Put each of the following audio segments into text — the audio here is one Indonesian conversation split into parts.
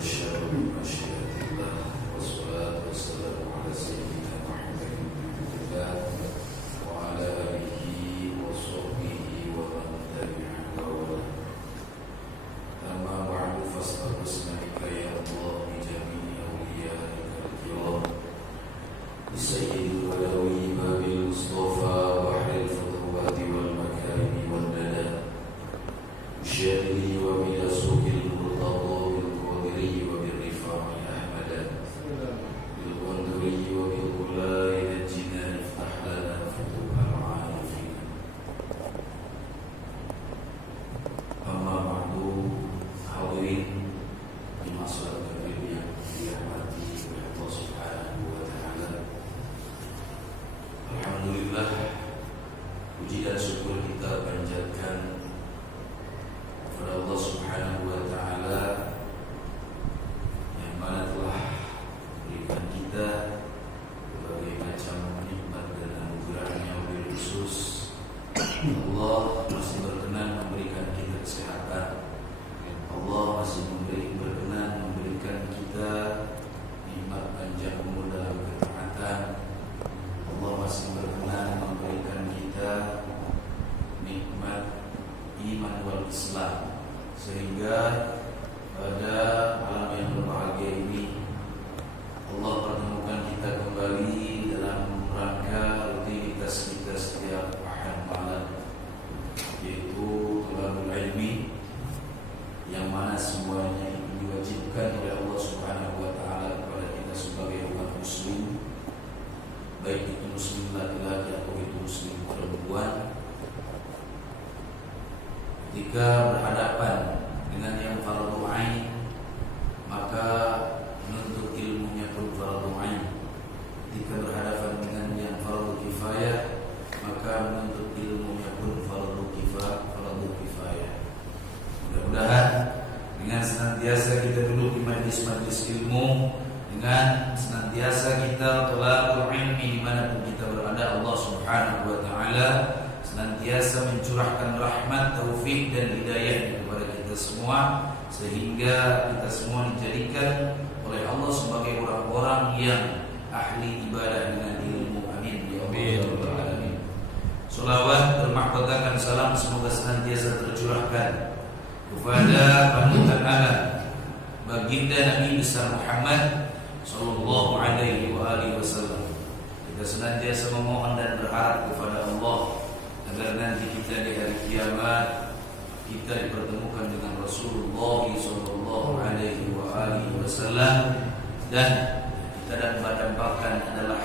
والشر بمشيئة الله والصلاة والسلام على سيدنا محمد بن الله وعلى آله وصحبه ومن تبعه وله. أما بعد فاستغفر بك يا الله بجميع أوليائك الكرام بسيد الولوي باب المصطفى بحر الفتوات والمكارم والندى بشاره وبيسوق المرتضى بالقادري وبالرفاع أحمد بالغندري وبالقلاء نجنا افتح لنا فتوح العارفين. أما بعد hadirin di masa takbir yang dirahmati oleh Allah Subhanahu wa taala. Alhamdulillah, puji dan syukur kita panjatkan kepada Allah Subhanahu wa taala yang mana telah memberikan kita berbagai macam nikmat dan anugerahnya wabil khusus. Allah masih berkenan memberikan kita kesehatan. Allah masih berkenan memberikan kita nikmat panjang umur dalam ketaatan. Allah masih berkenan memberikan kita nikmat iman wal Islam, sehingga pada malam yang berbahagia ini Allah pertemukan kita kembali dalam rangka rutinitas kita setiap ahad malam, yaitu thalabul ilmi, yang mana semuanya diwajibkan oleh Allah Subhanahu wa taala kepada kita sebagai umat muslim, baik itu muslim laki-laki atau itu muslim perempuan. Ketika berhadapan dengan yang fardhu ain, maka menuntut ilmunya pun fardhu ain. Ketika berhadapan dengan yang fardhu kifayah, maka menuntut ilmunya pun fardhu kifayah. Mudah-mudahan dengan senantiasa kita duduk di majlis-majlis ilmu, dengan senantiasa kita thalabul ilmi dimanapun kita berada, Allah Subhanahu wa taala senantiasa mencurahkan rahmat, taufik dan hidayah kepada kita semua, sehingga kita semua dijadikan oleh Allah sebagai orang-orang yang ahli ibadah dengan ilmu. Amin ya rabbal alamin. Salawat bermahkotahkan salam semoga senantiasa tercurahkan kepada panutan alam baginda Nabi besar Muhammad sallallahu alaihi wa alihi wasallam. Kita senantiasa memohon dan berharap kepada Allah agar nanti kita di hari kiamat kita dipertemukan dengan Rasulullah sallallahu alaihi wa alihi wasallam, dan kita dampakkan adalah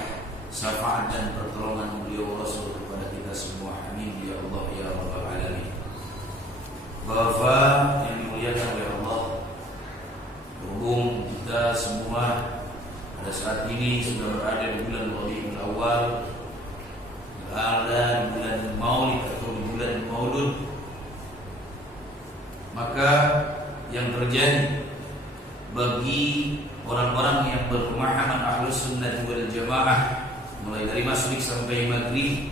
syafaat dan pertolongan beliau Rasul kepada kita semua. Amin ya Allah ya rabbal alamin. Bapak yang dimuliakan oleh Allah, berhubung kita semua pada saat ini sudah berada di bulan Rabiul Awal, berada di bulan Maulid atau di bulan Maulud, maka yang terjadi bagi orang-orang yang berpemahaman Ahlus Sunnah wal Jamaah, mulai dari Masyriq sampai Maghrib,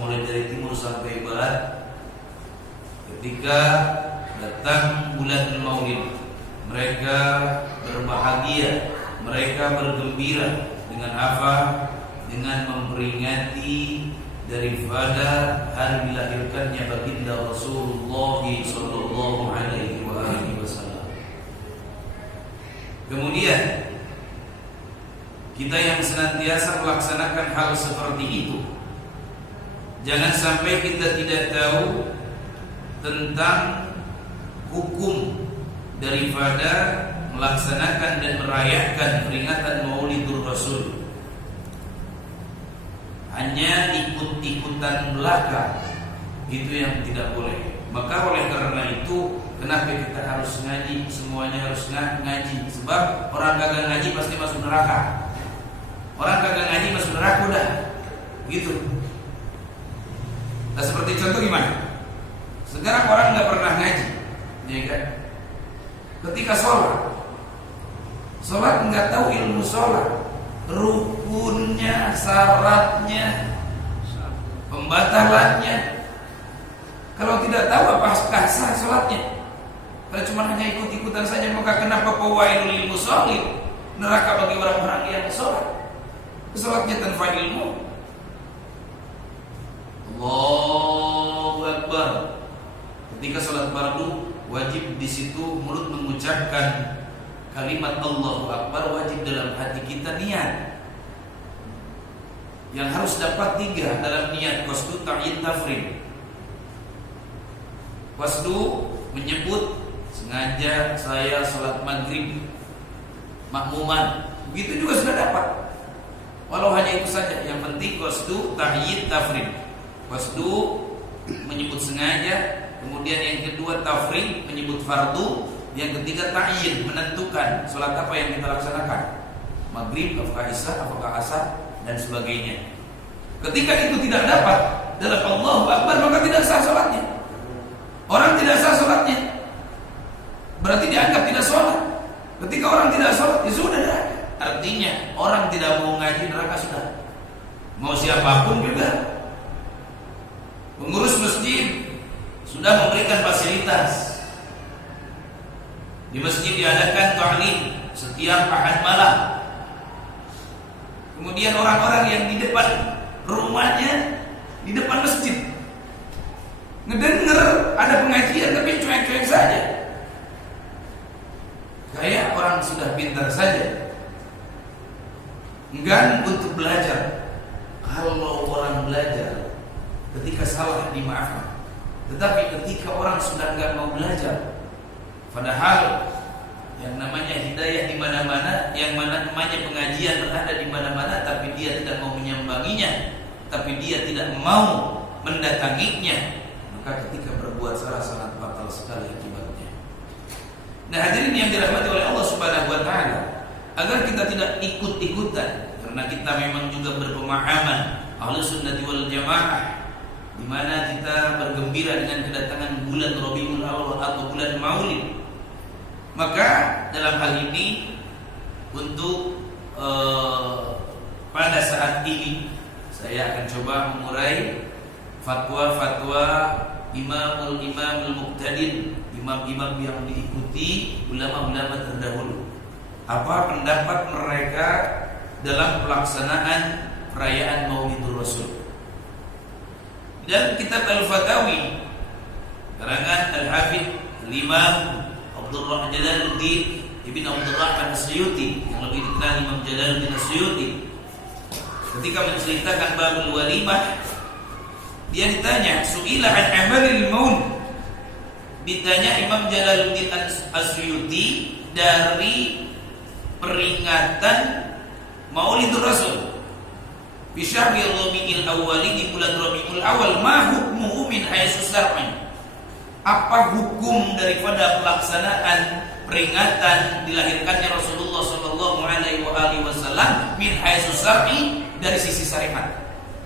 mulai dari timur sampai barat, ketika datang bulan Maulid, mereka berbahagia, mereka bergembira dengan apa? Dengan memperingati daripada hari dilahirkannya baginda Rasulullah sallallahu alaihi wasallam. Kemudian kita yang senantiasa melaksanakan hal seperti itu, jangan sampai kita tidak tahu tentang hukum daripada melaksanakan dan merayakan peringatan Maulidur Rasul. Hanya ikut-ikutan belaka, itu yang tidak boleh. Maka oleh karena itu, kenapa kita harus ngaji? Semuanya harus ngaji. Sebab orang kagak ngaji pasti masuk neraka. Orang kagak ngaji masuk neraka udah. Gitu. Nah, seperti contoh gimana? Sekarang orang nggak pernah ngaji, ya kan? Ketika sholat nggak tahu ilmu sholat, rukunnya, syaratnya, pembatalannya. Kalau tidak tahu apakah sah sholatnya? Kalau cuma hanya ikut-ikutan saja, maka kenapa fawailul lil musallin? Neraka bagi orang-orang yang sholat. Sholatnya tanpa ilmu. Allahu Akbar. Ketika sholat fardu, wajib di situ mulut mengucapkan kalimat Allahu Akbar, wajib dalam hati kita niat. Yang harus dapat 3 dalam niat: qasdu, ta'yin, tafrid. Qasdu menyebut sengaja saya sholat maghrib makmuman, begitu juga sudah dapat. Walau hanya itu saja, yang penting qasdu, ta'yin, tafrid. Qasdu menyebut sengaja, kemudian yang kedua tafrid menyebut fardu, yang ketiga ta'yin menentukan sholat apa yang kita laksanakan, maghrib, apakah isya, apakah asar, dan sebagainya. Ketika itu tidak dapat dalam Allahu Akbar, maka tidak sah sholatnya. Orang tidak sah sholatnya, berarti dianggap tidak sholat. Ketika orang tidak sholat, ya sudah. Artinya orang tidak mau ngaji, neraka sudah. Mau siapapun juga. Pengurus masjid sudah memberikan fasilitas. Di masjid diadakan ta'lim setiap ahad malam. Kemudian orang-orang yang di depan rumahnya, di depan masjid, ngedenger ada pengajian tapi cuek-cuek saja, kayak orang sudah pintar saja, enggan untuk belajar. Kalau orang belajar ketika salah dimaafkan, tetapi ketika orang sudah enggak mau belajar, padahal yang namanya hidayah di mana-mana, yang namanya pengajian berada di mana-mana, tapi dia tidak mau menyambanginya, tapi dia tidak mau mendatanginya, maka ketika berbuat salah sangat fatal sekali akibatnya. Nah, hadirin yang dirahmati oleh Allah Subhanahu wa taala, agar kita tidak ikut-ikutan, karena kita memang juga berpemahaman Ahlus Sunnah wal Jamaah, di mana kita bergembira dengan kedatangan bulan Rabiul Awal atau bulan Maulid. Maka dalam hal ini untuk pada saat ini saya akan coba mengurai fatwa-fatwa imamul muqtadin, imam-imam yang diikuti ulama-ulama terdahulu. Apa pendapat mereka dalam pelaksanaan perayaan Maulidur Rasul? Dan kitab Al-Fatawi karangan Al-Hafidz Al-Imam Abdurrahman Jalaluddin Ibn Abdurrahman As-Suyuti, yang lebih dikenal Imam Jalaluddin As-Suyuti, ketika menceritakan babul walimah, dia ditanya su'ila an amalil maulid, ditanya Imam Jalaluddin As-Suyuti dari peringatan Maulidur Rasul fi syahri Rabiul Awwal, di bulan Rabiul Awal, ma hukmuhu min haitsu syar'i, apa hukum daripada pelaksanaan peringatan dilahirkannya Rasulullah sallallahu alaihi wasallam min haitsu syar'i, dari sisi syariat,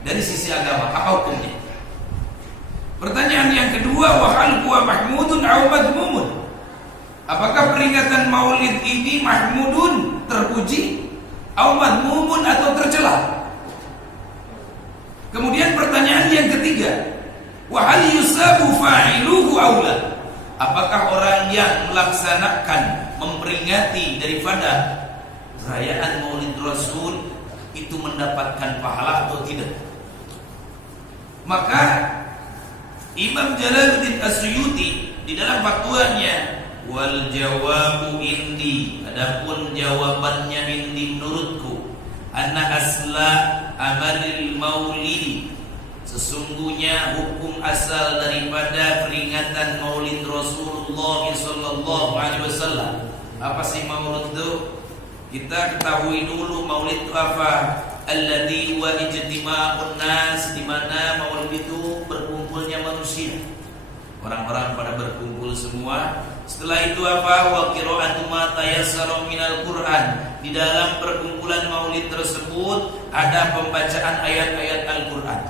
dari sisi agama, apa hukumnya? Pertanyaan yang kedua, wa hal huwa mahmudun aw madmumun, apakah peringatan Maulid ini mahmudun, terpuji, aw madmumun, atau tercela? Kemudian pertanyaan yang ketiga, wa hal yusabu fa'iluhu aula, apakah orang yang melaksanakan, memperingati daripada perayaan Maulid Rasul itu mendapatkan pahala atau tidak? Maka Imam Jalaluddin As-Suyuti di dalam fatwanya, wal jawabu indi, adapun jawabannya indi menurutku, anna asla amalil maulidi, sesungguhnya hukum asal daripada peringatan Maulid Rasulullah sallallahu alaihi wasallam. Apa sih Maulid itu? Kita ketahui dulu Maulid itu apa? Alladzi wa ijtima'un nas, di mana Maulid itu berkumpulnya manusia. Orang-orang pada berkumpul semua. Setelah itu apa? Wa qira'atu ma tayassara minal Qur'an. Di dalam perkumpulan Maulid tersebut ada pembacaan ayat-ayat Al-Qur'an.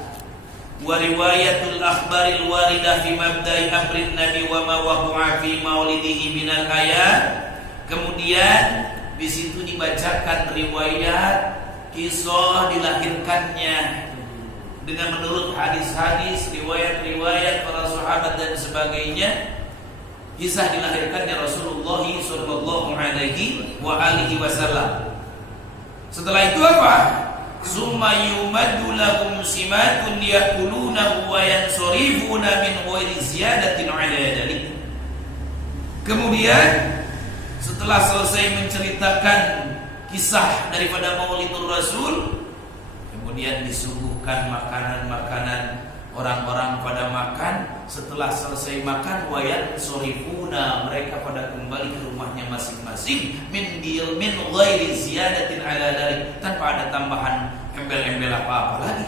Wa riwayatul akhbaril waridah fi mabda'i amrin nabi wa ma waqa'a fi maulidihi minal ayat. Kemudian di situ dibacakan riwayat kisah dilahirkannya dengan menurut hadis-hadis, riwayat-riwayat para sahabat dan sebagainya. kisah dilahirkannya Rasulullah sallallahu alaihi wasallam. Setelah itu apa? Summa yumaddu lahum simatun yakulunahu wa yansurifuna min ghairi ziyadatin ala dhalik. Kemudian setelah selesai menceritakan kisah daripada Maulidur Rasul, kemudian disuguhkan makanan-makanan, orang-orang pada makan. Setelah selesai makan, wayan sorifuna, mereka pada kembali ke rumahnya masing-masing, min ghairi ziyadatin ala dhalik, tanpa ada tambahan embel-embel apa-apa lagi.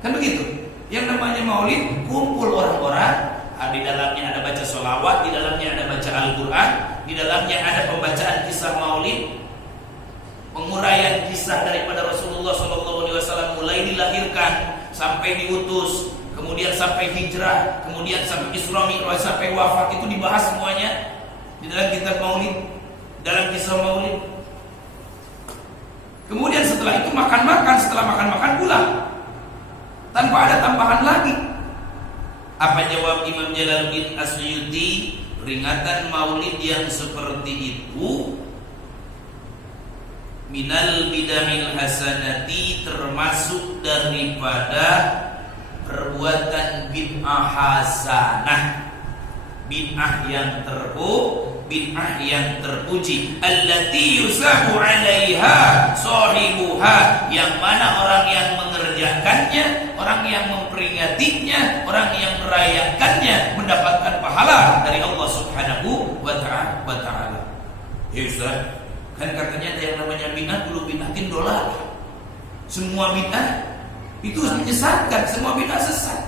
Kan begitu? Yang namanya maulid, kumpul orang-orang, di dalamnya ada baca sholawat, di dalamnya ada baca Al-Quran, di dalamnya ada pembacaan kisah maulid, penguraian kisah daripada Rasulullah SAW mulai dilahirkan sampai diutus, kemudian sampai hijrah, kemudian sampai Isra Mi'raj, sampai wafat, itu dibahas semuanya di dalam kitab maulid, dalam kisah maulid. Kemudian setelah itu makan-makan, setelah makan-makan pulang tanpa ada tambahan lagi. Apa jawab Imam Jalaluddin Asyuyuti? Peringatan maulid yang seperti itu minal bid'ahil hasanati, termasuk daripada perbuatan bid'ah hasanah, bid'ah yang terpuji, allati yusabu 'alaiha sahibuha, yang mana orang yang mengerjakannya, orang yang memperingatinya, orang yang merayakannya mendapatkan pahala dari Allah Subhanahu wa ta'ala. Ya Ustaz, kan katanya ada yang namanya bid'ah, kullu bid'atin dolalah. Semua bid'ah itu menyesatkan, semua bid'ah sesat.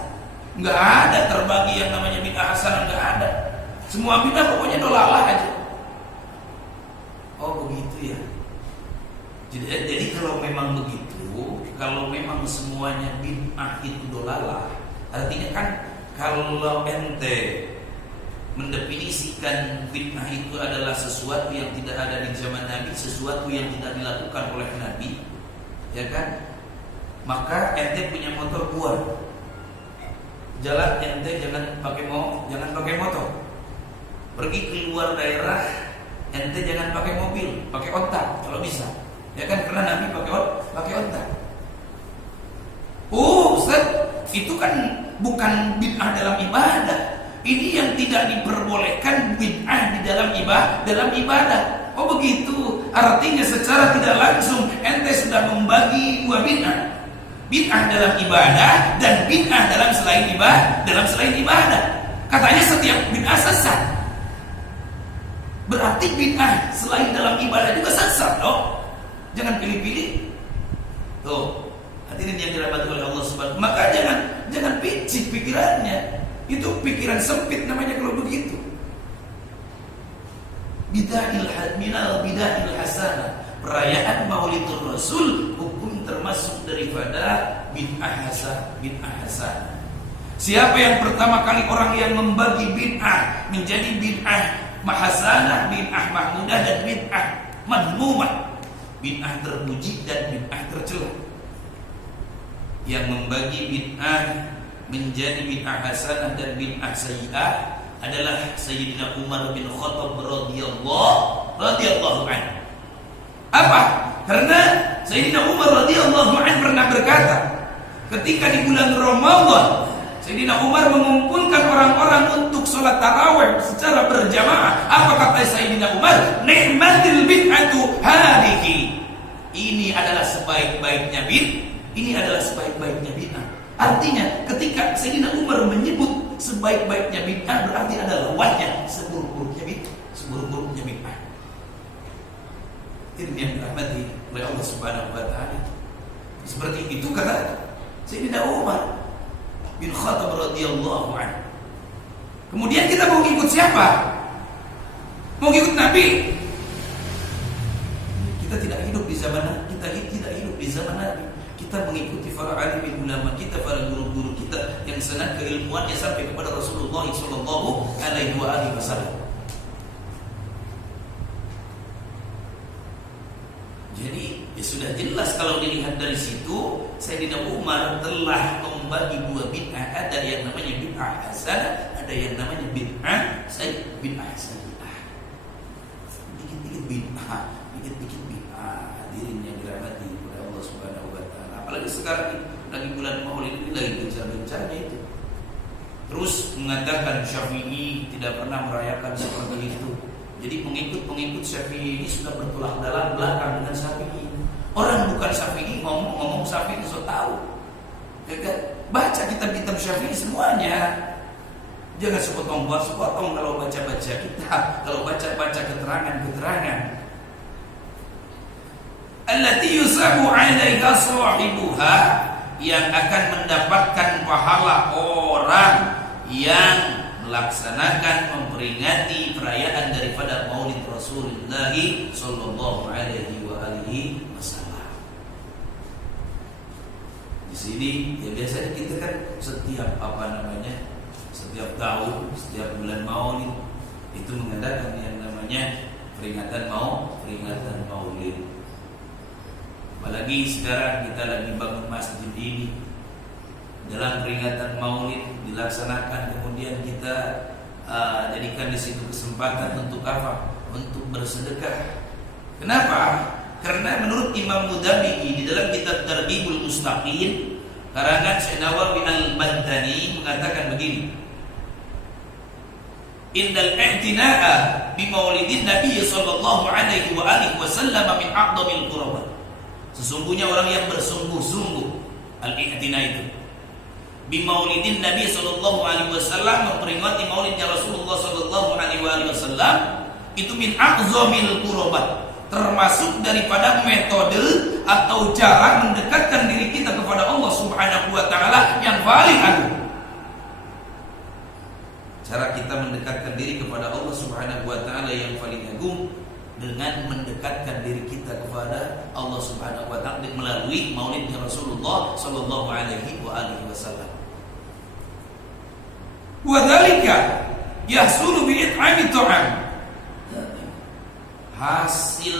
Enggak ada terbagi yang namanya bid'ah hasanah, enggak ada. Semua bid'ah pokoknya dolalah aja. Oh begitu ya. Jadi kalau memang begitu, kalau memang semuanya bid'ah itu dolalah, artinya kan kalau ente mendefinisikan bid'ah itu adalah sesuatu yang tidak ada di zaman Nabi, sesuatu yang tidak dilakukan oleh Nabi, ya kan? Maka ente punya motor buat jalan, ente jangan pakai motor. Pergi keluar daerah, ente jangan pakai mobil, pakai onta kalau bisa. Ya kan, karena Nabi pakai onta. Oh, Ustaz, itu kan bukan bid'ah dalam ibadah. Ini yang tidak diperbolehkan bid'ah di dalam ibadah. Oh begitu. Artinya secara tidak langsung ente sudah membagi dua bid'ah. Bid'ah dalam ibadah dan bid'ah dalam selain ibadah. Katanya setiap bid'ah sesat. Berarti bid'ah selain dalam ibadah juga sesat dong. Jangan pilih-pilih. Tuh, hadirin yang dirahmati oleh Allah Subhanahu. Maka jangan picik pikirannya. Itu pikiran sempit namanya kalau begitu. Bid'ahil hasanah, perayaan Maulidur Rasul hukum termasuk daripada bid'ah hasanah. Siapa yang pertama kali orang yang membagi bid'ah menjadi bid'ah hasanah, bid'ah mahmudah dan bid'ah madmumah, bid'ah terpuji dan bid'ah tercela. Yang membagi bid'ah menjadi bid'ah hasanah dan bid'ah sayyi'ah adalah Sayyidina Umar bin Khattab radhiyallahu anhu. Apa? Karena Sayyidina Umar radhiyallahu anhu pernah berkata, ketika di bulan Ramadan Sayyidina Umar mengumpulkan orang-orang untuk sholat tarawih secara berjamaah. Apa kata Sayyidina Umar? Ni'matil bid'atu hadhihi. Ini adalah sebaik-baiknya bid'ah. Artinya ketika Sayyidina Umar menyebut sebaik-baiknya bid'ah, berarti ada lawannya seburuk-buruknya bid'ah. Ini yang dirahmati oleh Allah Subhanahu wa ta'ala. Seperti itu kata Sayyidina Umar bin Khattab radhiyallahu anhu. Kemudian kita mau ikut siapa? Mau ikut Nabi? Kita tidak hidup di zaman Nabi. Kita mengikuti para alim ulama kita, para guru-guru kita yang sanad keilmuannya sampai kepada Rasulullah sallallahu alaihi wasallam. Jadi ya sudah jelas kalau dilihat dari situ, Sayyidina Umar telah membagi dua bid'ah, ada yang namanya bid'ah hasanah, ada yang namanya bid'ah sayyi'ah. bid'ah sayyidah. Dikit-dikit bid'ah, dikit-dikit bid'ah. Hadirin yang dirahmati oleh Allah Subhanahu wa taala. Apalagi sekarang ini lagi bulan Maulid ini lagi gencar-gencarnya itu. Terus mengatakan Syafi'i tidak pernah merayakan seperti itu. Jadi pengikut-pengikut Syafi'i ini sudah bertolak belakang dengan Syafi'i. Orang bukan Syafi'i ngomong Syafi'i so tahu. Ya kan? Baca kitab-kitab Syafi'i semuanya. Jangan sepotong-sepotong kalau baca-baca kitab, kalau baca-baca keterangan-keterangan. Allati yusabu 'alaiha sahibuha, yang akan mendapatkan pahala orang yang melaksanakan memperingati perayaan daripada Maulid Rasulullah sallallahu alaihi wasallam. Di sini ya biasanya kita kan setiap setiap tahun, setiap bulan Maulid itu mengadakan yang namanya peringatan Maulid. Apalagi sekarang kita lagi bangun masjid ini, dalam peringatan Maulid dilaksanakan, kemudian kita jadikan di situ kesempatan untuk apa? Untuk bersedekah. Kenapa? Karena menurut Imam Mudabi'i di dalam kitab Tarbibul Mustaqim karangan Syekh Nawawi Al-Badani mengatakan begini: Indal i'tina'a bi maulidin Nabi sallallahu alaihi wa alihi wasallam min a'dhamil qurbat. Sesungguhnya orang yang bersungguh-sungguh, al-i'tina itu bi maulidin Nabi sallallahu alaihi wasallam, memperingati maulidnya Rasulullah sallallahu alaihi wasallam, itu min a'dhamil qurbat, termasuk daripada metode atau cara mendekatkan diri kita kepada Allah Subhanahu wa taala yang paling agung. Cara kita mendekatkan diri kepada Allah Subhanahu wa taala yang paling agung dengan mendekatkan diri kita kepada Allah Subhanahu wa taala melalui maulidnya Rasulullah sallallahu alaihi wasallam. Wa dzalika yahsulu bi it'ami ta'am. Hasil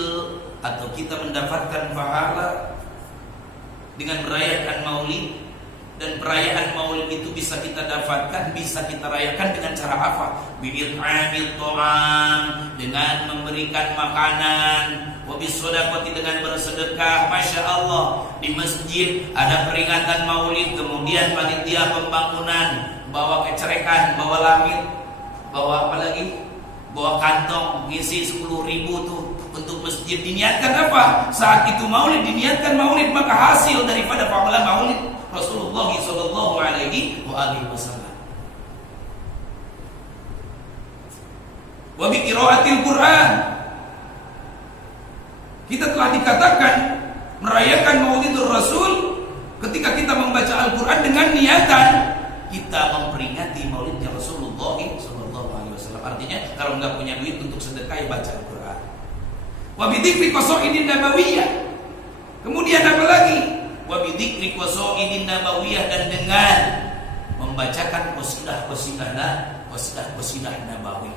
atau kita mendapatkan pahala dengan merayakan maulid, dan perayaan maulid itu bisa kita dapatkan, bisa kita rayakan dengan cara apa? Bi'it'amit ta'am, dengan memberikan makanan, wa bisedekah, dengan bersedekah. Masya Allah, di masjid ada peringatan maulid, kemudian panitia pembangunan bawa kecerekan, bawa lamit, bawa apa lagi? Bawa kantong ngisi 10.000 tuh untuk masjid. Diniatkan apa? Saat itu maulid, diniatkan maulid, maka hasil daripada pahala maulid Rasulullah sallallahu alaihi wasallam. Wa bi qiraatil Quran. Kita telah dikatakan merayakan Maulidur Rasul ketika kita membaca Al-Qur'an dengan niatan kita memperingati maulidnya Rasulullah sallallahu alaihi wasallam. Artinya kalau enggak punya duit untuk sedekah, ya baca Al-Qur'an. Wa bi dzikri qasaidin nabawiyah. Kemudian apa lagi? Wa bi dzikri qasaidin nabawiyah, dan dengan membacakan qasidah-qasidah nabawi.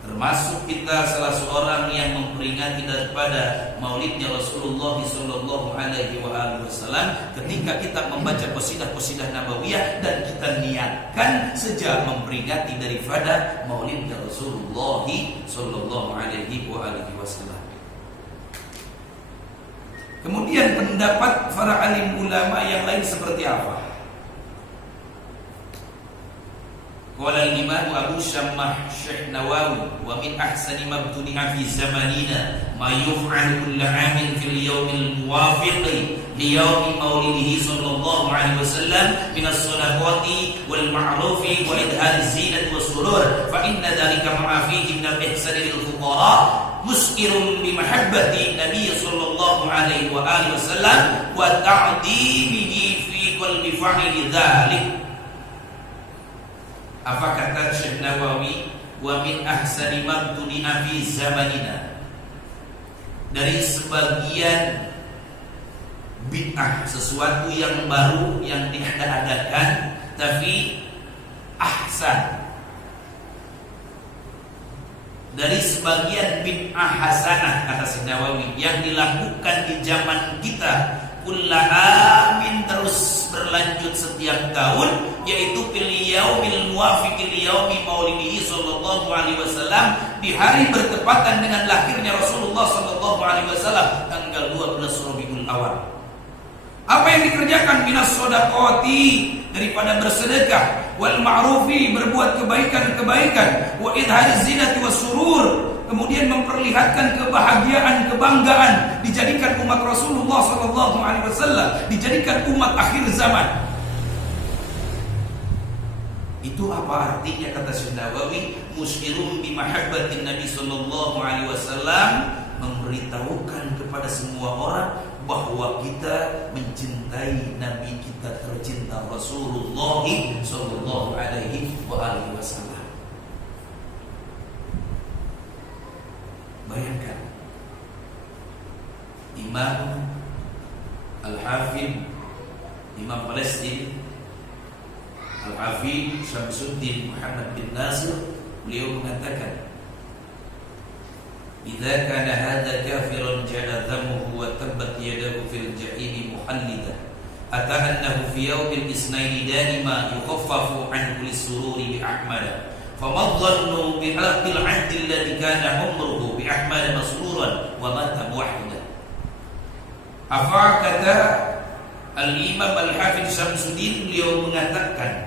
Termasuk kita salah seorang yang memperingati daripada maulidnya Rasulullah sallallahu alaihi wasallam ketika kita membaca qasidah-qasidah nabawiyah dan kita niatkan sejak memperingati daripada maulidnya Rasulullah sallallahu alaihi wasallam. Kemudian pendapat para alim ulama yang lain seperti apa? Qala al-Imam Abu Shammah Syekh Nawawi, wa min ahsani ma btudi'a fi zamanina ma yuf'alu kull 'amin fil yawmil muwafiq li yawmi maulidihi sallallahu alaihi wasallam min as-sadaqati wal ma'rufi wa idhal zinati was surur, fa inna dhalika ma'a fihi min al-ihsan lil fuqara muskirun bi mahabbati Nabi sallallahu alaihi wasallam wa ta'dimihi fi qalbi fa'ili dzalik. Apa kata Syekh Nawawi? Wa min ahsani ma btudi'a fi zamanina, dari sebagian bid'ah, sesuatu yang baru yang diadakan tapi ahsan, dari sebagian bid'ah hasanah kata Syekh Nawawi yang dilakukan di zaman kita kulla amin, terus berlanjut setiap tahun, yaitu fil yaumil muwafiqil yaumi maulidihi sallallahu alaihi wasallam, di hari bertepatan dengan lahirnya Rasulullah sallallahu alaihi wasallam, tanggal 12 Rabiul Awal. Apa yang dikerjakan? Minas shadaqati, daripada bersedekah, wal ma'rufi, berbuat kebaikan-kebaikan, wa idhariz zinati was surur, kemudian memperlihatkan kebahagiaan, kebanggaan, dijadikan umat Rasulullah sallallahu alaihi wasallam, dijadikan umat akhir zaman. Itu apa artinya, kata Syekh Nawawi? Musyirun bi mahabbatin Nabi sallallahu alaihi wasallam, memberitahukan kepada semua orang bahwa kita mencintai Nabi kita tercinta Rasulullah sallallahu alaihi wasallam. Bayangkan Imam Al-Hafidh, Imam Palestin Al-Hafidh Syamsuddin Muhammad bin Nasir, beliau mengatakan, "Idza kana hadza kafiran jala dhammuhu wa tabbat yadahu fil jahim muhallidan, ata annahu fi yawmil isnaini danima yukhaffafu an kulli sururi bi ahmad, fama dhannu bi haqqil 'abdi alladhi kana umruhu bi ahmad masruran wa mata muwahhidan." Apa kata Al-Imam Al-Hafidh Syamsuddin? Beliau mengatakan,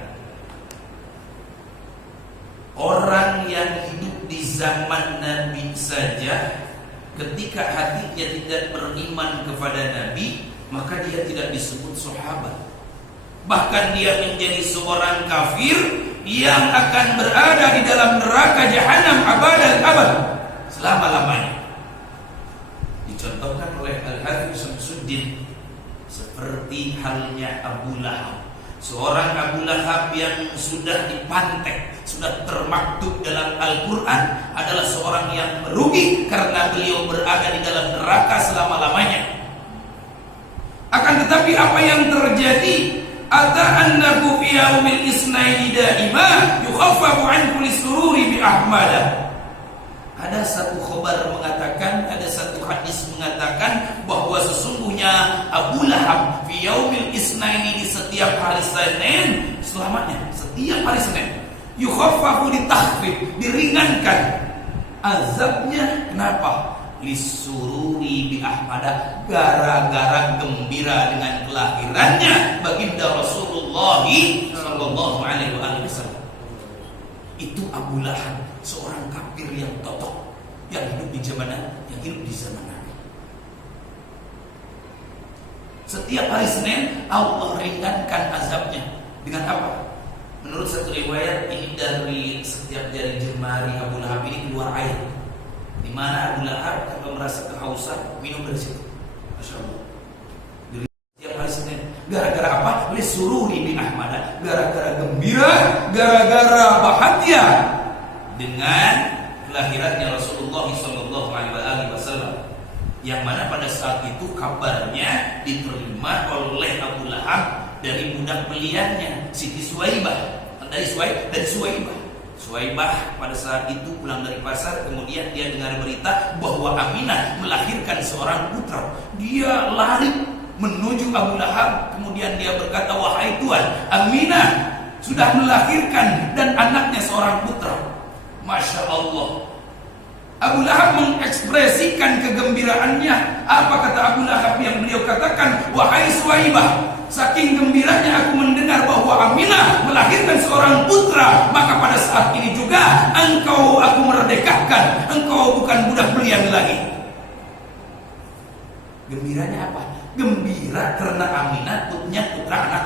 orang yang hidup di zaman Nabi saja, ketika hatinya tidak beriman kepada Nabi, maka dia tidak disebut sahabat. Bahkan dia menjadi seorang kafir yang akan berada di dalam neraka jahanam abadan abad, selama-lamanya. Dicontohkan oleh Al-Hafidh Syamsuddin seperti halnya Abu Lahab. Seorang Abu Lahab yang sudah dipantek, sudah termaktub dalam Al-Quran, adalah seorang yang merugi karena beliau berada di dalam neraka selama-lamanya. Akan tetapi apa yang terjadi? Ata annahu fi yaumil isnaini daima yukhaffafu an kulli sururi bi ahmada. Ada satu khabar mengatakan, ada satu hadis mengatakan bahwa sesungguhnya Abu Lahab fi yaumil isnaini, di setiap hari Senin, selamanya setiap hari Senin, yukhaffafu, ditakhfif, diringankan azabnya. Kenapa? Lisururi bi ahmada, gara-gara gembira dengan kelahirannya baginda Rasulullah sallallahu alaihi wasallam. Itu Abu Lahab, seorang kafir yang totok, yang hidup di zaman Nabi. Setiap hari Senin Allah ringankan azabnya dengan apa? Menurut satu riwayat, ini dari setiap jari jemari Abu Lahab ini keluar air, di mana Abu Lahab kalau merasa kehausan minum dari situ. Masya Allah. Setiap hari Senin. Gara-gara apa? Lisururi bin Ahmad, gara-gara gembira, gara-gara bahagia dengan kelahirannya Rasulullah sallallahu alaihi wasallam, yang mana pada saat itu kabarnya diterima oleh Abu Lahab dari budak beliannya Siti Suwaibah, dari Suwaibah. Suwaibah pada saat itu pulang dari pasar, kemudian dia dengar berita bahwa Aminah melahirkan seorang putra. Dia lari menuju Abu Lahab, kemudian dia berkata, "Wahai Tuhan, Aminah sudah melahirkan dan anaknya seorang putra." Masya Allah. Abu Lahab mengekspresikan kegembiraannya. Apa kata Abu Lahab yang beliau katakan? "Wahai Suwaibah, saking gembiranya aku mendengar bahwa Aminah melahirkan seorang putra, maka pada saat ini juga engkau aku merdekakan, engkau bukan budak belian lagi." Gembiranya apa? Gembira karena Aminah punya putra anak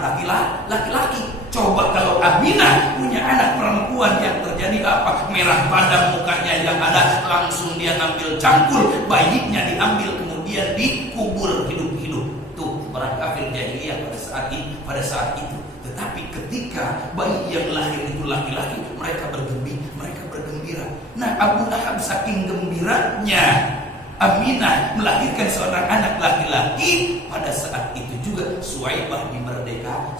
laki-laki. Coba kalau Aminah punya anak perempuan, yang terjadi apa? Merah padam mukanya yang ada, langsung dia ngambil cangkul, bayinya diambil kemudian dikubur hidup-hidup. Tuh orang kafir jahiliyah pada saat itu. Tetapi ketika bayi yang lahir itu laki-laki, mereka bergembira. Nah, Abu Lahab saking gembiranya Aminah melahirkan seorang anak laki-laki, pada saat itu juga Suwaibah dimerdekakan.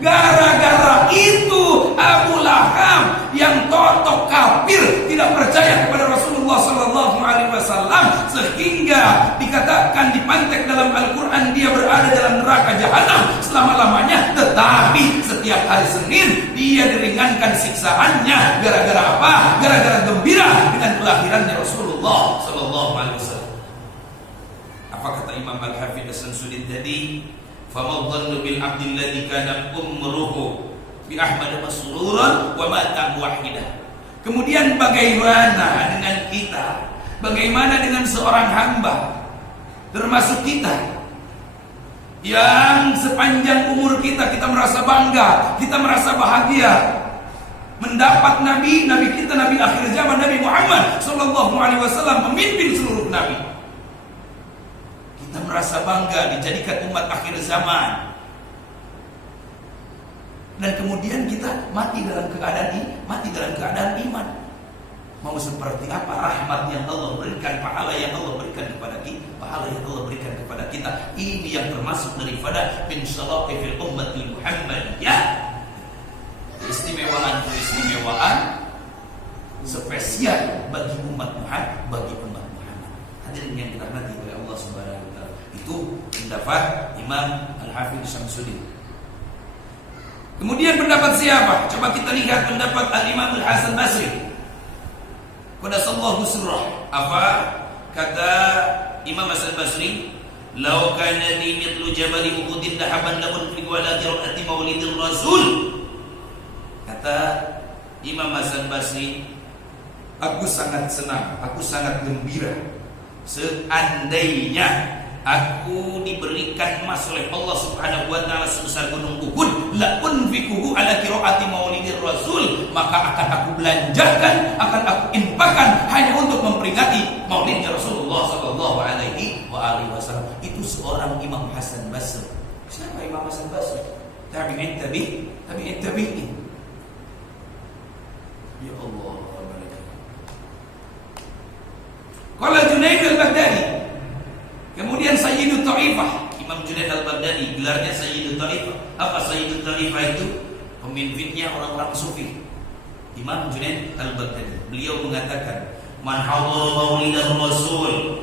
Gara-gara itu Abu Lahab yang totok kafir, tidak percaya kepada Rasulullah sallallahu alaihi wasallam, sehingga dikatakan dipantek dalam Al-Quran dia berada dalam neraka jahanam selama-lamanya. Tetapi setiap hari Senin dia diringankan siksaannya. Gara-gara apa? Gara-gara gembira dengan kelahirannya Rasulullah sallallahu alaihi wasallam. Apa kata Imam Al-Hafidz As-Samsuddin tadi? Fama dhannu bil abdil ladzi kana umruhu bi Ahmad masruran wa mata muwahhidah. Kemudian bagaimana dengan kita? Bagaimana dengan seorang hamba termasuk kita yang sepanjang umur kita merasa bangga, kita merasa bahagia mendapat nabi kita, nabi akhir zaman, Nabi Muhammad sallallahu alaihi wasallam memimpin seluruh nabi. Kita merasa bangga dijadikan umat akhir zaman. Dan kemudian kita mati dalam keadaan iman. Mau seperti apa rahmat yang Allah berikan, pahala yang Allah berikan kepada kita, ini yang termasuk daripada min syarafil ummatil Muhammadiyah. Keistimewaan spesial bagi umat Muhammad, Hadirin yang dirahmati oleh Allah Subhanahu wa taala. Itu pendapat Imam Al-Hafidz Syamsuddin. Kemudian pendapat siapa? Coba kita lihat pendapat Al-Imam Al-Hasan Basri. Qadasallahu sirrah. Apa kata Imam Hasan Basri? Lau kana li mithlu jabali Uhudin dahaban lamun fi wala qiraati maulidir rasul. Kata Imam Hasan Basri, aku sangat senang, aku sangat gembira seandainya aku diberikan emas oleh Allah Subhanahu wa taala sebesar gunung Uhud, la unfikuhu ala qiraati maulidir rasul, maka akan aku belanjakan, akan aku infakkan hanya untuk memperingati maulidnya Rasulullah sallallahu alaihi wasallam. Itu seorang Imam Hasan Basri. Siapa Imam Hasan Basri? Tabi'in. Ya Allah, qala Junaid al-Baghdadi. Kemudian Sayyidut Ta'ifah, Imam Junaid al-Baghdadi gelarnya Sayyidut Ta'ifah. Apa Sayyidut Ta'ifah itu? Pemimpinnya orang-orang sufi. Imam Junaid al-Baghdadi, beliau mengatakan, man hadara maulidar rasul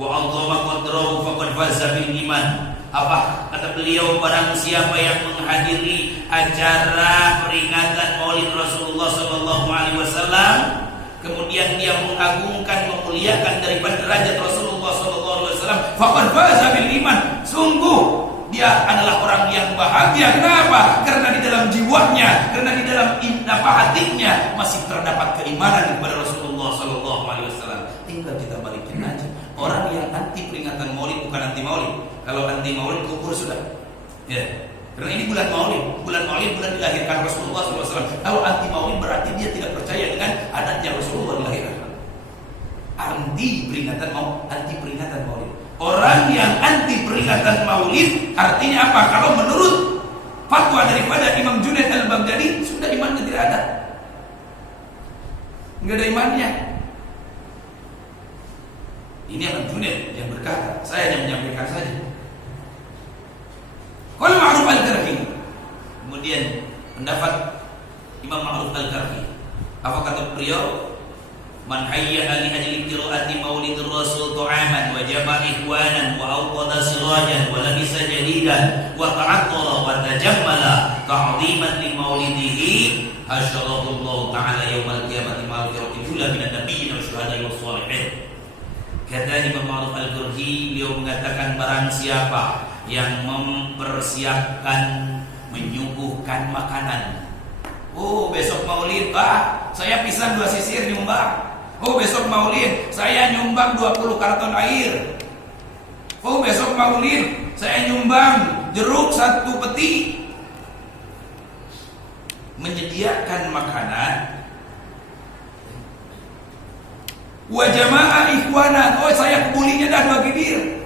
wa 'azzama qadrahu faqad faza bil iman. Apa kata beliau? Barang siapa yang menghadiri acara peringatan Maulid Rasulullah sallallahu alaihi wasallam, kemudian dia mengagungkan, memuliakan daripada derajat Rasulullah sallallahu alaihi wasallam, faqad faza bil iman. Sungguh dia adalah orang yang bahagia. Kenapa? Karena di dalam jiwanya, karena di dalam hatinya masih terdapat keimanan kepada Rasulullah sallallahu alaihi wasallam. Tinggal kita balikin aja. Orang yang anti peringatan Maulid bukan anti Maulid. Kalau anti Maulid kubur sudah. Ya. Karena ini bulan Maulid, bulan dilahirkan Rasulullah SAW. Kalau anti Maulid berarti dia tidak percaya dengan adatnya Rasulullah dilahirkan. Anti peringatan Maulid. Orang yang anti peringatan Maulid artinya apa? Kalau menurut fatwa daripada Imam Junaid al-Baghdadi, sudah imannya tidak ada. Enggak ada imannya. Ini Imam Junaid yang berkata, saya hanya menyampaikan saja. Qala Ma'ruf al-Karhi. Kemudian pendapat Imam Ma'ruf al-Karhi, apa kata beliau? Man hayya li ajli qiraati maulidir rasul ta'aman wa jama'a ikhwanan wa awqada sirajan wa labisa jadidan wa ta'attara wa tajammala ta'ziman li maulidihi asyarahu Allah ta'ala yaumal qiyamati ma'al qiraati ula minan nabiyyin wa syuhada'i was shalihin. Kata Imam Ma'ruf al-Karhi, beliau mengatakan barang siapa yang mempersiapkan, menyuguhkan makanan. Oh, besok Maulid, Pak, saya pisang 2 sisir nyumbang. Oh, besok Maulid, saya nyumbang 20 karton air. Oh, besok Maulid, saya nyumbang jeruk 1 peti. Menyediakan makanan. Wa jama'a ikhwanan, oh saya kebulinya dah 2 gibir.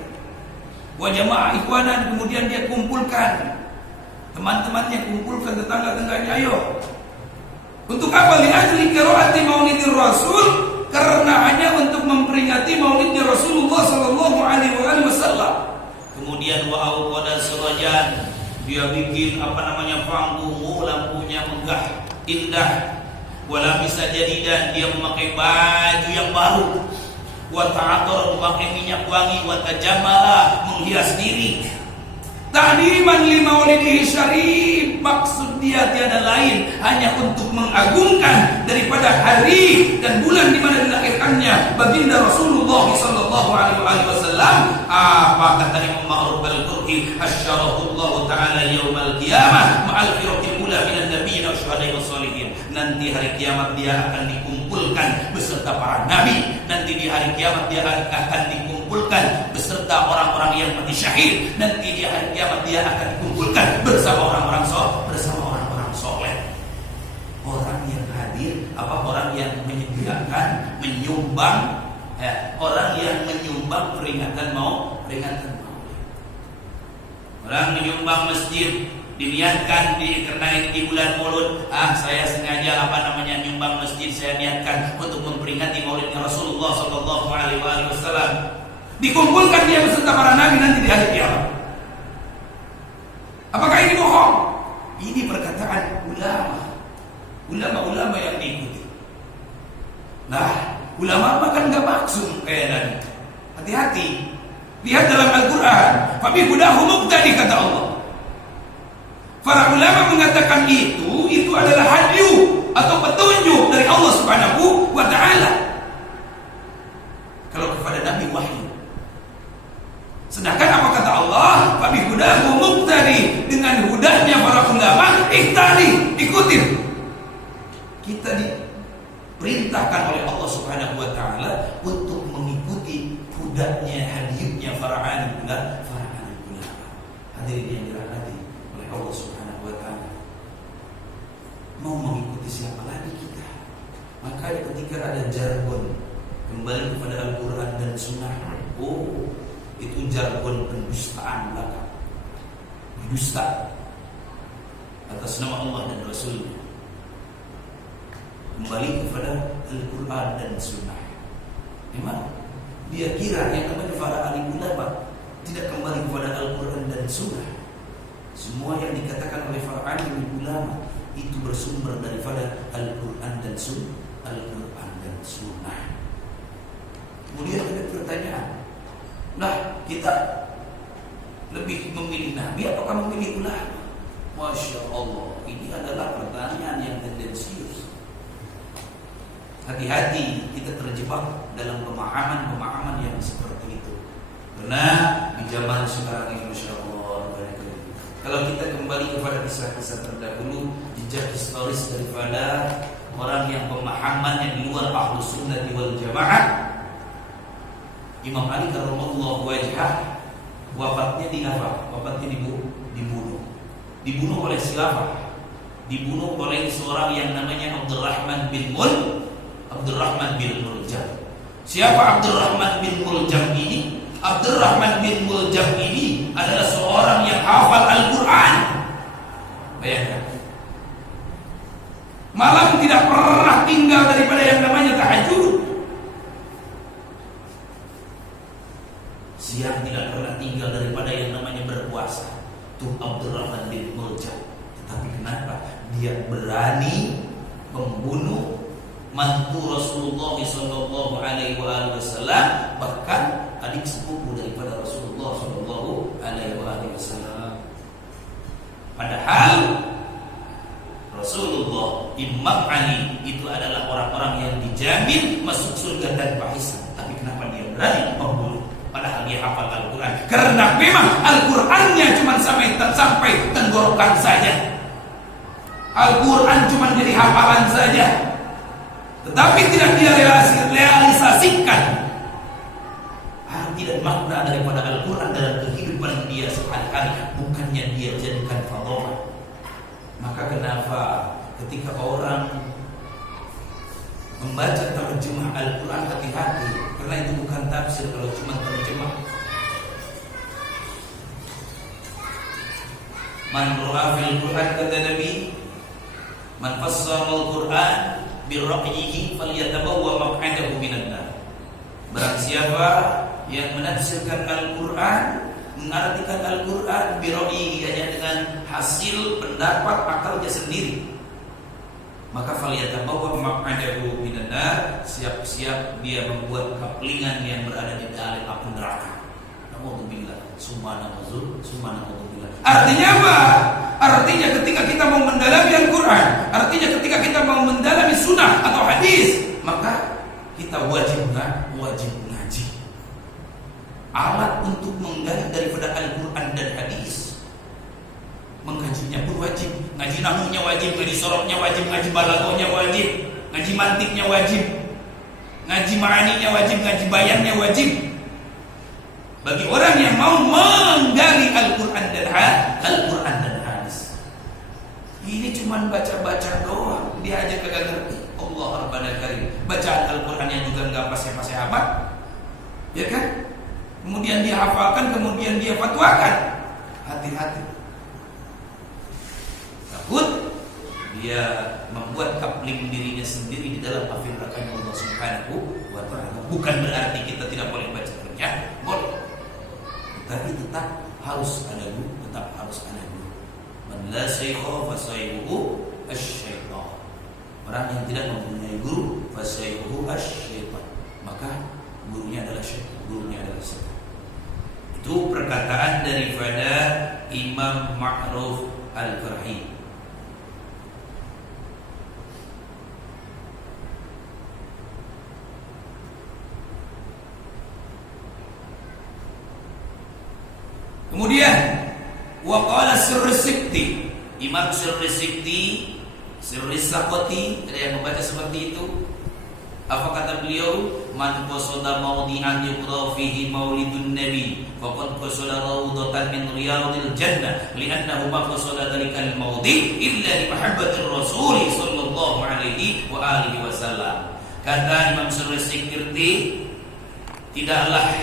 Wa jama'a ikhwanan, kemudian dia kumpulkan teman-temannya, kumpulkan tetangga-tetangganya, ayo. Untuk apa? Li ajli qiraati maulidir rasul, karena hanya untuk memperingati maulidnya Rasulullah sallallahu alaihi wasallam. Kemudian wa awqada sirajan, dia bikin panggung, lampunya megah, indah. Wala bisa jadidan, dia memakai baju yang baru. Wa ta'athar, memakai minyak wangi. Wa tajammala, menghias diri. Ta'liman li maulidihi syarif, maksud dia tiada lain hanya untuk mengagungkan daripada hari dan bulan di mana dilahirkannya baginda Rasulullah sallallahu alaihi wasallam. Apa kata Imam Ma'ruf al-Qur'i, asyarahullahu ta'ala yaumal qiyamah ma'al firqil ula minan nabiyyin wa syuhada'i was shalihin. Nanti hari kiamat dia akan dikumpulkan beserta para nabi. Nanti di hari kiamat dia akan dikumpulkan beserta orang-orang yang mati syahid. Nanti di hari kiamat dia akan dikumpulkan bersama orang-orang soleh. Orang yang hadir, orang yang menyediakan, menyumbang, orang yang menyumbang peringatan maulid. Orang menyumbang masjid, diniatkan karena di bulan Maulud, saya sengaja nyumbang masjid, saya niatkan untuk memperingati maulidnya Rasulullah sallallahu alaihi wasallam. Dikumpulkan dia beserta para nabi nanti di hari kiamat. Apakah ini bohong? Ini perkataan ulama yang diikuti. Nah, ulama kan gak maksum kayak tadi. Hati-hati. Lihat dalam Al-Quran, fabi hudahu muqtadi, kata Allah. Para ulama mengatakan itu adalah hadyu atau petunjuk dari Allah Subhanahu wa ta'ala. Kalau kepada Nabi wahyu. Sedangkan apa kata Allah? Fabi hudahu muqtadi, dengan hudahnya para ulama iktari, ikuti. Kita diperintahkan oleh Allah Subhanahu wa ta'ala untuk mengikuti hudahnya, hadiyunya para alim ulama. Hadirin yang dirahmati oleh Allah Subhanahu wa ta'ala. Mau mengikuti siapa lagi kita? Maka ketika ada jargon kembali kepada Al-Quran dan Sunnah, itu jargon pendustaan belaka, dusta atas nama Allah dan Rasulnya. Kembali kepada Al-Quran dan Sunnah. Memang dia kira yang namanya para alim ulama tidak kembali kepada Al-Quran dan Sunnah. Semua yang dikatakan oleh para alim ulama itu bersumber daripada Al-Quran dan Sunnah. Kemudian ada pertanyaan, kita lebih memilih Nabi ataukah memilih ulama? Masya Allah, ini adalah pertanyaan yang tendensius. Hati-hati kita terjebak dalam pemahaman yang seperti itu. Karena di zaman sekarang ini, Masya Allah, kalau kita kembali kepada kisah-kisah terdahulu, jejak historis daripada orang yang pemahamannya di luar Ahlus Sunnah wal Jamaah, Imam Ali karramallahu wajhah, wafatnya dibunuh. Dibunuh oleh siapa? Dibunuh oleh seorang yang namanya Abdurrahman bin Muljam. Siapa Abdurrahman bin Muljam ini? Abdurrahman bin Muljam ini adalah seorang yang hafal Al-Quran. Bayangkan, malam tidak pernah tinggal daripada yang namanya tahajud. Siang tidak pernah tinggal daripada yang namanya berpuasa. Itu Abdurrahman bin Muljam. Tetapi kenapa dia berani membunuh mantu Rasulullah sallallahu alaihi wasallam, bahkan adik sepupu daripada Rasulullah sallallahu alaihi wasallam? Padahal Rasulullah, Imam Ali itu adalah orang-orang yang dijamin masuk surga tanpa hisab. Tapi kenapa dia berani membunuh? Padahal dia hafal Al-Quran. Karena memang Al-Qurannya cuma sampai tenggorokan saja. Al-Quran cuma jadi hafalan saja, tetapi tidak dia realisasikan arti dan makna daripada Al-Quran dalam kehidupan dia sehari-hari. Bukannya dia jadikan fadhila. Maka kenapa ketika orang membaca terjemah Al-Quran, hati-hati, karena itu bukan tafsir. Kalau cuma terjemah, man ra'a fil Quran, kata Nabi, man fassara Al-Quran bi ra'yihi falyatabawwa maq'adahu minan nar. Barang siapa yang menafsirkan Al-Quran, mengartikan Al-Quran bi ra'yihi, hanya dengan hasil pendapat akalnya sendiri, maka falyatabawwa maq'adahu minan nar, siap-siap dia membuat kaplingan yang berada di dalam api neraka. Na'udzubillah. Summa na'udzubillah. Artinya apa? Artinya ketika kita mau mendalami Al-Quran, artinya ketika kita mau mendalami sunnah atau hadis, maka kita wajib ngaji. Alat untuk menggali daripada Al-Quran dan hadis, mengkajinya pun wajib. Ngaji nahmunya wajib, ngaji sorobnya wajib, ngaji balaghahnya wajib, ngaji mantiknya wajib, ngaji ma'aninya wajib, ngaji bayannya wajib. Bagi orang yang mau menggali Al-Quran dan hadis. Ini cuma baca-baca doang, dia aja kagak ngerti. Allah Rabbana Karim. Bacaan Al-Qurannya juga enggak pasih-pasih amat, ya kan? Kemudian dia hafalkan, kemudian dia fatwakan. Hati-hati. Takut dia membuat kapling dirinya sendiri di dalam afirkan Allah Subhanahu wa ta'ala. Bukan berarti kita tidak boleh baca Quran, boleh. Tapi tetap harus ada guru, Man la shaykha fa shaykhuhu asy-syaitan. Orang yang tidak mempunyai guru, fa shaykhuhu asy-syaitan. Maka gurunya adalah syaitan. Itu perkataan daripada Imam Ma'ruf Al-Karhi. Kemudian waqala Sirrisikti, Imam Sirrisikti, Sirrisaqati, ada yang membaca seperti itu. Apa kata beliau? Man qasada mawdi'an yuqra fihi maulidun nabi faqad qasada rawdatan min riyadil jannah li'annahu ma qasada dzalikal mawdi' illa li mahabbatir rasul sallallahu alaihi wa alihi wasallam. Kata Imam Sirrisikti, tidaklah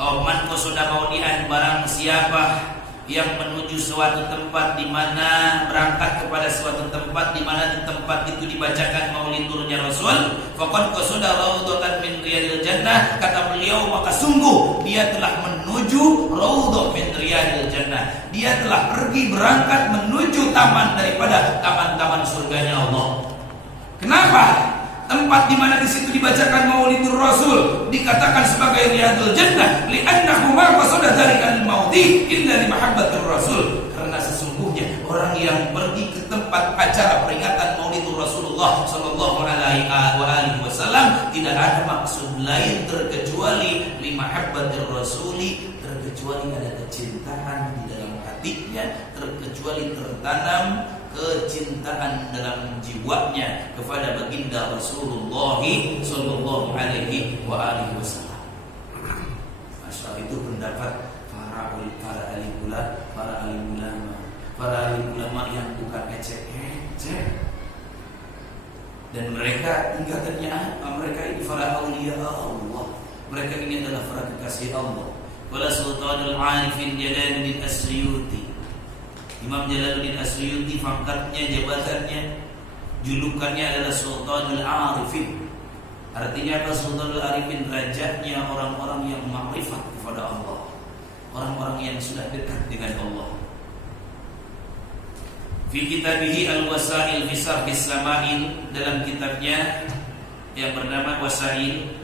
man qasada mawdi'an, barang siapa yang menuju suatu tempat di mana berangkat kepada suatu tempat di mana di tempat itu dibacakan maulid nurnya Rasul, faqad qasada raudhatan min riyadil jannah, kata beliau maka sungguh dia telah menuju raudhah min riyadil jannah, dia telah pergi berangkat menuju taman daripada taman-taman surganya Allah. Kenapa? Tempat di mana di situ dibacakan Maulidur Rasul dikatakan sebagai Riyadul Jannah, li'annahu ma qasada dzalikal maudi illa li mahabbatir Rasul. Karena sesungguhnya orang yang pergi ke tempat acara peringatan Maulidur Rasulullah sallallahu alaihi wasallam tidak ada maksud lain terkecuali li mahabbatir Rasuli, terkecuali ada kecintaan di dalam hatinya, terkecuali tertanam kecintaan dalam jiwanya kepada baginda Rasulullah sallallahu alaihi wasallam. Masalah itu pendapat para alim ulama yang bukan ecek-ecek. Dan mereka tingkatannya mereka ini para auliya Allah. Mereka ini adalah para kekasih Allah. Wala Sultanul Arifin Jalaluddin Asyuyuti. Imam Jalaluddin Asyuyuti pangkatnya, jabatannya, julukannya adalah Sultanul Arifin. Artinya apa Sultanul Arifin? Rajanya orang-orang yang makrifat kepada Allah, orang-orang yang sudah dekat dengan Allah. Fi kitabihi Al-Wasail fi Sarhis Sama'il, dalam kitabnya yang bernama Wasail,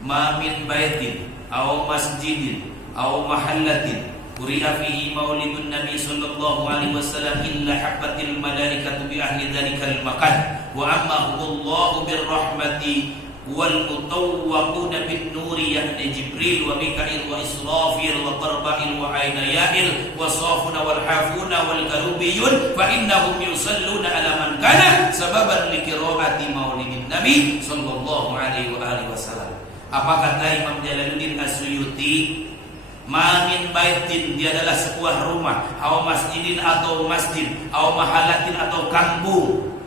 ma min baitin aw masjidin aw mahallatin quri'a fihi maulidun nabi sallallahu alaihi wasallam illa habbatil malaikatu bi ahli dzalikal makan wa ammahu birrahmati wal mutawwaquna bin nuri yahni Jibril wa Mikail wa Israfil wa Qarbail wa Ainayail wa Safuna wal Hafuna wal Karubiyun fa innahum yusalluna ala man kana sababan li qiraati maulidin nabi sallallahu alaihi wasallam. Apa kata Imam Jalaluddin Asyuyuti? Ma min baitin, dia adalah sebuah rumah, atau masjidin atau masjid, atau mahalatin atau kampung,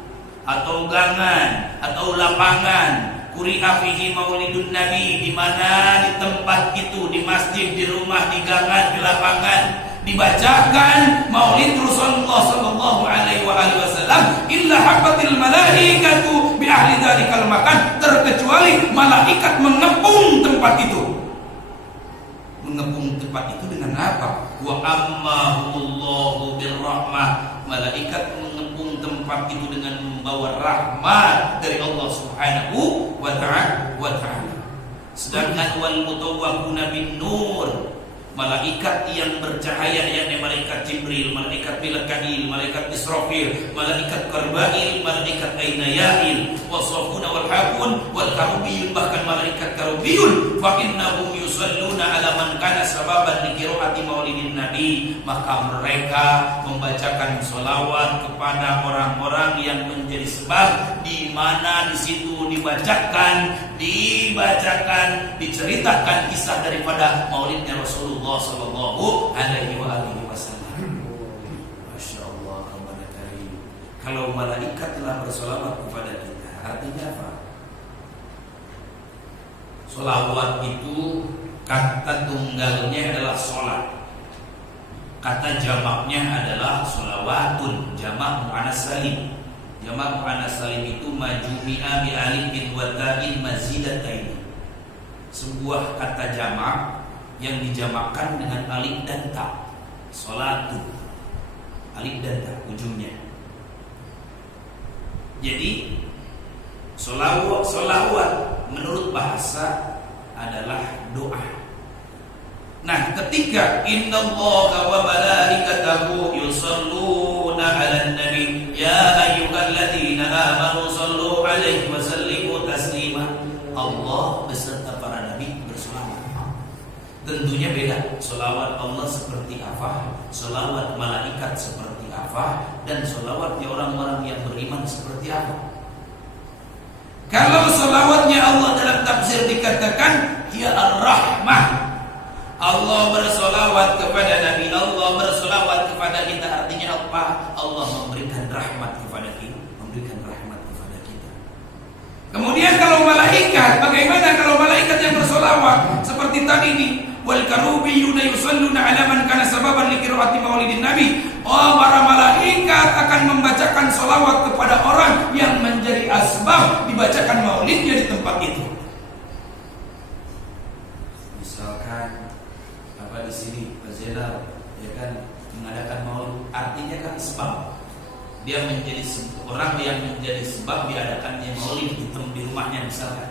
atau gangan, atau lapangan, quri'a fihi maulidun nabi, di mana di tempat itu, di masjid, di rumah, di gangan, di lapangan dibacakan maulid Rasulullah sallallahu alaihi wasallam, illa habbatil malaikatu bi ahli dzalikal makan, terkecuali malaikat mengepung tempat itu. Mengepung tempat itu dengan apa? Wa ammahumullahu birrahmah, malaikat mengepung tempat itu dengan membawa rahmat dari Allah Subhanahu wa ta'ala. Sedangkan wal mutawwaquna bin nur, malaikat yang bercahaya, yakni malaikat Jibril, malaikat Mikail, malaikat Israfil, malaikat Karbail, malaikat Ainayail, wasafuna wal hakun wal karubiyun, bahkan malaikat karubiyun, fa innahum yusalluna ala man kana sababan li qiraati maulidin nabi, maka mereka membacakan sholawat kepada orang-orang yang menjadi sebab, di mana di situ diceritakan kisah daripada maulidnya Rasulullah sallallahu alaihi wasallam. Masya Allah, Rabbana Karim. Kalau malaikat telah bersolawat kepada kita, artinya apa? Solawat itu kata tunggalnya adalah sholat, kata jamaknya adalah sholawatun, jamak muannas salim. Jamak muannas salim itu majumi'a bi alif bin wa ta'in mazidataini. Sebuah kata jamak yang dijamakkan dengan alif dan ta. Salatun, alif dan ta ujungnya. Jadi solawat menurut bahasa adalah doa. Nah, ketika innallaha wa malaikatahu yusholluna 'alan nabi ya ayyuhalladzina amanu shallu 'alaihi wa sallimu taslima, Allah beserta para nabi bersolawat. Tentunya beda, solawat Allah seperti apa, solawat malaikat seperti apa, dan solawatnya orang-orang yang beriman seperti apa. Kalau solawatnya Allah dalam tafsir dikatakan ya ar-rahmah, Allah bersolawat kepada Nabi, Allah bersolawat kepada kita, artinya apa? Allah memberikan rahmat kepada kita, Kemudian kalau malaikat, bagaimana kalau malaikat yang bersolawat seperti tadi ini? Wal karubiyuna yusalluna 'ala man kana sababan li qiraati maulidin nabi. Oh, para malaikat akan membacakan solawat kepada orang yang menjadi asbab dibacakan maulidnya di tempat itu. Misalkan di sini Pak Zainal ya kan mengadakan maulid, artinya kan sebab dia menjadi orang yang menjadi sebab diadakannya maulid di rumahnya misalkan,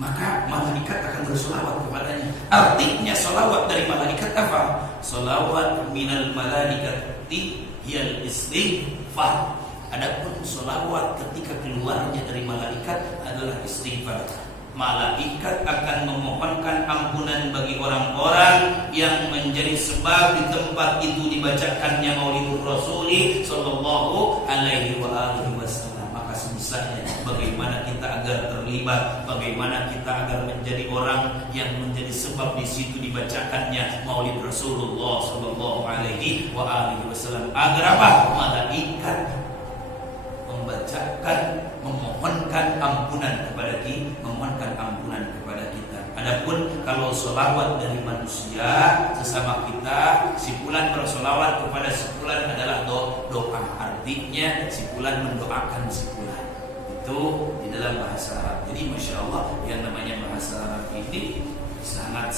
maka malaikat akan bersolawat kepadanya. Artinya solawat dari malaikat apa? Solawat minal malaikati hiyal istighfar. Adapun solawat ketika keluarnya dari malaikat adalah istighfar. Malaikat akan memohonkan ampunan bagi orang-orang yang menjadi sebab di tempat itu dibacakannya Maulidur Rasuli sallallahu alaihi wasallam. Maka sebisanya bagaimana kita agar terlibat, bagaimana kita agar menjadi orang yang menjadi sebab di situ dibacakannya Maulid Rasulullah sallallahu alaihi wasallam. Agar apa? Malaikat membacakan, memohonkan ampunan kepada kita, Adapun kalau solawat dari manusia sesama kita, si fulan bersolawat kepada si fulan adalah doa. Artinya si fulan mendoakan si fulan. Itu di dalam bahasa Arab. Jadi Masya Allah, yang namanya bahasa Arab ini sangat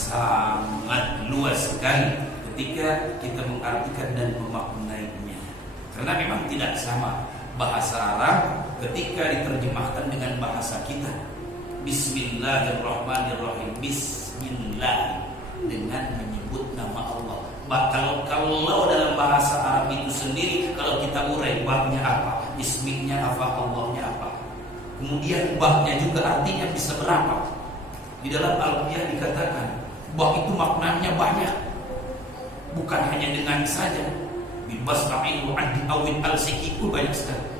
luas sekali ketika kita mengartikan dan memaknainya. Karena memang tidak sama bahasa Arab ketika diterjemahkan dengan bahasa kita. Bismillahirrahmanirrahim. Bismillah, dengan menyebut nama Allah. Kalau dalam bahasa Arab itu sendiri, kalau kita urai babnya apa, isminya apa, Allahnya apa, kemudian babnya juga artinya bisa berapa. Di dalam Al-Qur'an dikatakan bab itu maknanya banyak, bukan hanya dengan saja bibasra'il wa'adi awid al-siki pun banyak sekali.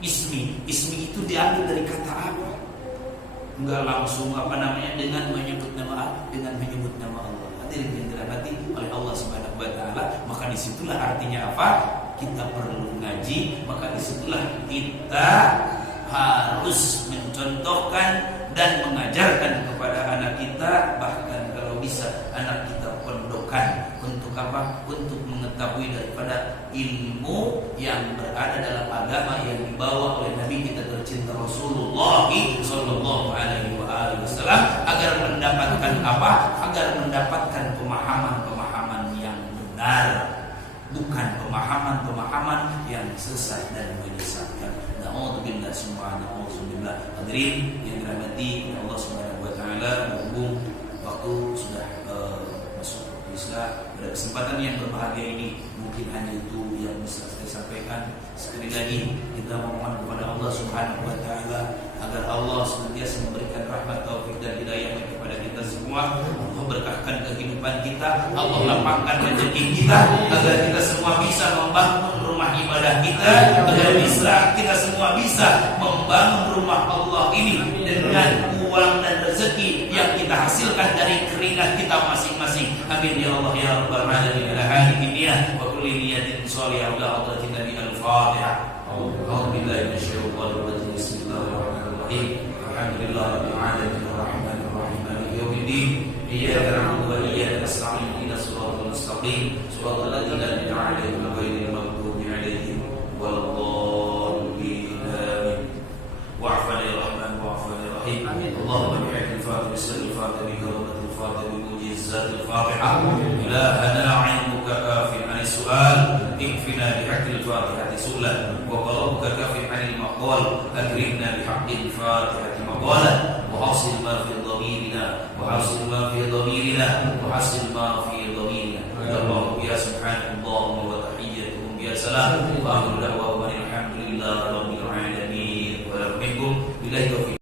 Ismi itu diambil dari kata apa? Enggak langsung dengan menyebut nama Allah. Hadirin yang dirahmati oleh Allah Subhanahu wa taala, maka disitulah artinya apa? Kita perlu ngaji, maka disitulah kita harus mencontohkan dan mengajarkan kepada anak kita, bahkan kalau bisa anak kita pondokan. Untuk apa? Untuk mengetahui daripada ilmu yang berada dalam agama yang dibawa oleh Nabi kita tercinta Rasulullah sallallahu alaihi wasallam, agar mendapatkan apa? Agar mendapatkan pemahaman yang benar, bukan pemahaman yang sesat dan menyesatkan. Na'udzubillah. semuanya. Alhamdulillah. Hadirin yang dirahmati Allah Subhanahu wa taala, berhubung waktu sudah masuk isya, pada kesempatan yang berbahagia ini mungkin hanya itu yang bisa saya sampaikan. Sekali lagi kita memohon kepada Allah Subhanahu wa taala agar Allah senantiasa memberikan rahmat, taufik dan hidayah kepada kita semua. Allah berkahkan kehidupan kita, Allah lapangkan rezeki kita, agar kita semua bisa membangun rumah ibadah kita, agar kita semua bisa membangun rumah Allah ini dengan uang dan rezeki yang kita hasilkan dari keringat kita masing-masing. Amin ya Allah ya rabbal alamin. Ala hadhihi wa kulli niyatin shalihah wa hadatin nabi al-Fatihah. A'udzu billahi minasyaitonir rajim. Bismillahirrahmanirrahim. Alhamdulillahirabbil alamin arrahmanir rahim maliki yaumiddin. Iyyaka na'budu wa iyyaka nasta'in. Ihdinas siratal mustaqim. Siratal ladzina an'amta 'alaihim ghairil maghdubi 'alaihim waladdallin. Amin. Wa'afani ya rahman wa'afani ya rahim. Allahumma bi'idil fatih bismil fatih bi karamatil fatih bi mujizatil fatihah. Ilahana 'ilmuka kafin 'ani su'al. Ikfina bihaqqil fatihati su'lan. Wa qalabuka kafin 'anil maqal. Akrimna bihaqqil fatihati maqalan. Wa hasil ma fi dhamirina. Wa hasil ma fi dhamirina. Wa hasil ma fi dhamirina. Ya Allah ya subhanallah wa tahiyyatuhum ya salam. Wa akhiru da'wahum alhamdulillahi rabbil alamin. Wa minkum billahi taufiq.